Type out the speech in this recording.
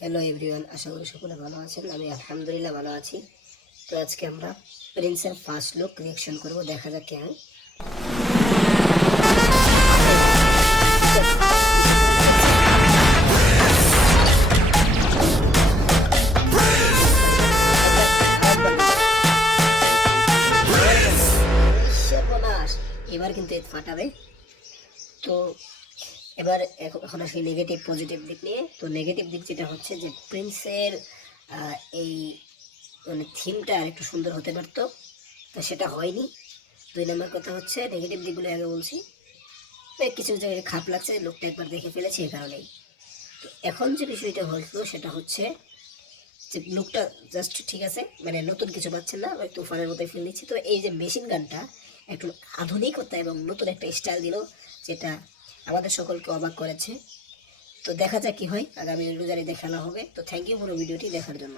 Hello everyone, আশা করি সকলে ভালো আছেন। আমি আলহামদুলিল্লাহ ভালো আছি। তো আজকে আমরা প্রিন্সের ফার্স্ট লুক রিয়াকশন করব, দেখা যাক কেমন। এবার কিন্তু ফাটাবে। তো এবার এখন আসি নেগেটিভ পজিটিভ দিক নিয়ে। তো নেগেটিভ দিক যেটা হচ্ছে যে প্রিন্সের এই মানে থিমটা আর একটু সুন্দর হতে পারতো, তো সেটা হয়নি। 2 নম্বর কথা হচ্ছে নেগেটিভ দিকগুলো আগে বলছি। তো কিছু জায়গায় খারাপ লাগছে, লোকটা একবার দেখে ফেলেছি এই কারণেই। তো এখন যে বিষয়টা হলো সেটা হচ্ছে যে লুকটা জাস্ট ঠিক আছে, মানে নতুন কিছু পাচ্ছেন না, একটু তুফানের মতো ফিল নিচ্ছি। তো এই যে মেশিন গানটা একটু আধুনিকতা এবং নতুন একটা স্টাইল দিল, যেটা আমাদের সকলকে অবাক করেছে। তো দেখা যাক কি হয়, আগামী রোজারিতে খেলা হবে। তো থ্যাংক ইউ পুরো ভিডিওটি দেখার জন্য।